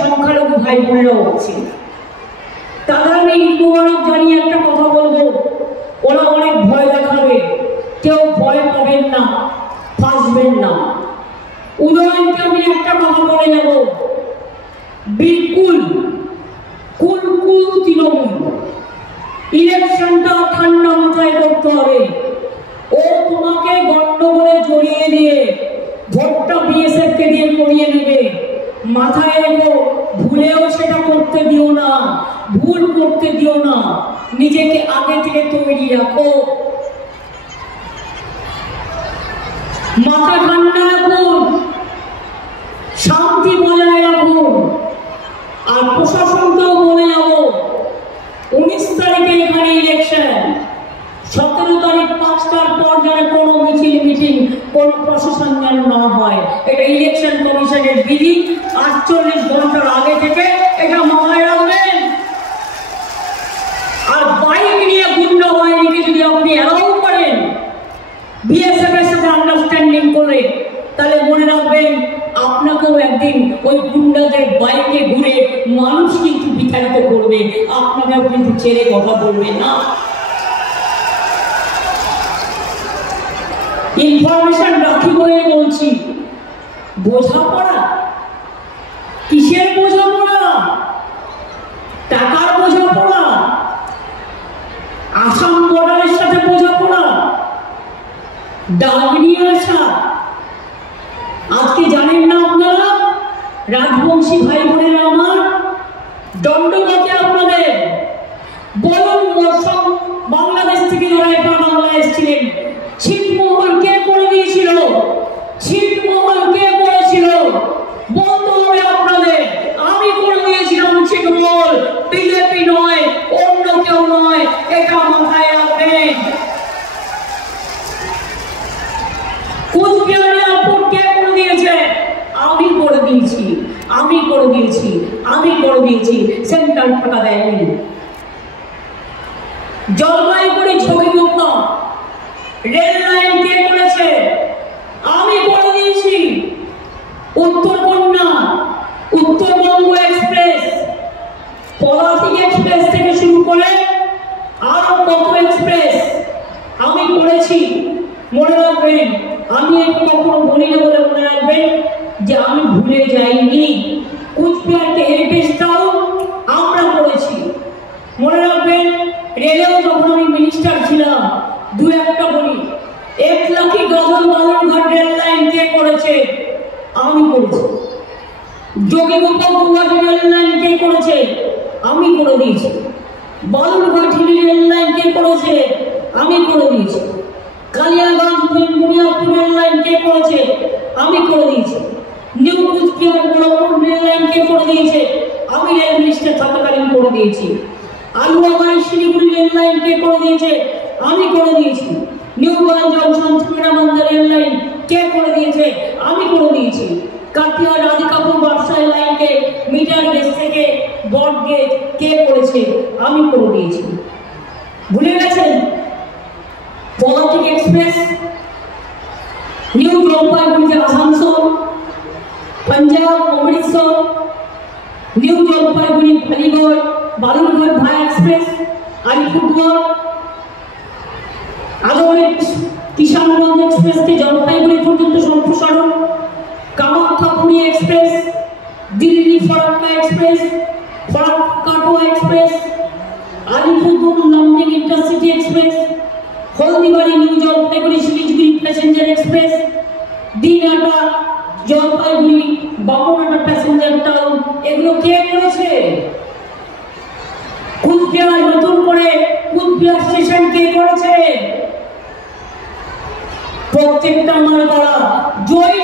সংখ্যালঘু ভাই বোনেরাও আছে। তাদের আমি মোবারক জানিয়ে একটা কথা বলবো, ওরা অনেক ভয় দেখাবে, কেউ ভয় পাবেন না, ফাঁসবেন না। উদাহরণকে আমি একটা কথা বলে যাব, বিলকুল কুলকুল তৃণমূল, ইলেকশনটা ঠান্ডা মাথায় করতে হবে। ও তোমাকে গন্ডগোলে জড়িয়ে দিয়ে ভোটটা বিএসএফ কে দিয়ে করিয়ে নেবে, মাথায় রেখো। ভুলেও সেটা করতে দিও না, ভুল করতে দিও না, নিজেকে আগে থেকে তৈরি রাখো, মাথা ঠান্ডা রাখুন, শান্তি বজায় রাখুন। আর প্রশাসনকেও বলে যাব, 19 তারিখে এখানে ইলেকশন, 17 তারিখ 5টার পর যেন কোনো মিটিং কোনো প্রশাসন যেন না হয়। এটা ইলেকশন কমিশনের বিধি। 48 ঘন্টার আগে থেকে এটা মাথায় রাখবেন। আর বাইক নিয়ে গুন্ডা বাহিনীকে যদি আপনি অ্যালাউ করেন বিএসএফ এর সাথে আন্ডারস্ট্যান্ডিং করে, তাহলে মনে রাখবেন আপনাকেও একদিন ওই গুন্ডাদের বাইকে ঘুরে মানুষ কিন্তু বিতাড়িত করবে, আপনাকেও কিন্তু ছেড়ে কথা বলবে না। ইনফরমেশন রাখি বলে বলছি, বোঝাপড়া কিসের বোঝাপড়া? টাকার বোঝাপড়া, আসাম বর্ডারের সাথে বোঝাপড়া, ডাক নিয়ে আসা। আজকে জানেন না আপনারা, রাজবংশী ভাই বোনেরা আমার, দণ্ডগতে আপনাদের বলুন, বাংলাদেশ থেকে যারা এটা বাংলায় এসেছিলেন, ছিটমহল কে করে দিয়েছিল? ছিটমহল কে করেছিল? বলতে হবে আপনাদের, আমি করে দিয়েছিলাম ছিটমহল, বিজেপি নয়, অন্য কেউ নয়, এটা মাথায় রাখবেন। কুচবিহারে এয়ারপোর্ট কে করে দিয়েছে? আমি করে দিয়েছি, আমি করে দিয়েছি, আমি করে দিয়েছি, সেন্ট্রাল টাকা দেয়নি। জলপাইগুড়ি ঝুঁকিপূর্ণ রেল লাইন কে করেছে? আমি করে দিয়েছি। উত্তরকন্যা, উত্তরবঙ্গ এক্সপ্রেস, পলাশী এক্সপ্রেস থেকে শুরু করে আরো কত এক্সপ্রেস আমি করেছি। মনে রাখবেন, আমি একটু কখনো বলি না বলে মনে রাখবেন যে আমি ভুলে যাইনি। কুচবিহারকে হেরিটেজ টাউন আমরা করেছি। মনে রাখবেন, রেলেও যখন আমি মিনিস্টার ছিলাম, দু একটা বলি, 1 লাখি গজল বালুরঘাট রেল লাইন কে করেছে? আমি করেছি। যোগীগোপাল গুয়াহাটি রেল লাইন কে করেছে? আমি করে দিয়েছি। বালুরঘাট রেল লাইন কে করেছে? আমি করে দিয়েছি। কালিয়াগঞ্জ বুনিয়াদপুর রেল লাইন কে করেছে? আমি করে দিয়েছি। নিউ কুচবিহার রেল লাইন কে করে দিয়েছে? আমি রেল মিনিস্টার থাকাকালীন করে দিয়েছি। আলুয়াবাড়ি শিলিগুড়ি রেল লাইন কে করে দিয়েছে? আমি করে দিয়েছি। নিউগঞ্জ জংশন চুড়াবান্ধা রেল লাইন কে করে দিয়েছে? আমি করে দিয়েছি। কাটিয়া রাধিকাপুর বাদশাহ লাইনকে মিটার গেজ থেকে ব্রড গেজ কে করেছে? আমি করে দিয়েছি। ভুলে গেছেন? Palashi express, new Jalpaiguri Asansol, Punjab Amritsar, new Jalpaiguri Aligarh Balurghat via express, Alipurduar, Ajmer Kishanganj এক্সপ্রেসকে জলপাইগুড়ি পর্যন্ত সম্প্রসারণ, Kamakhyapuri express, Delhi Farakka express, Farakka express, Alipurduar Lumding intercity express, Haldibari new Jalpaiguri Siliguri passenger express, Dinhata Jalpaiguri Bamanhata passenger town, এগুলো কে করেছে? কুচবিহার নতুন করে কুচবিহার স্টেশন কে করেছে? প্রত্যেকটা আমার করা। জয়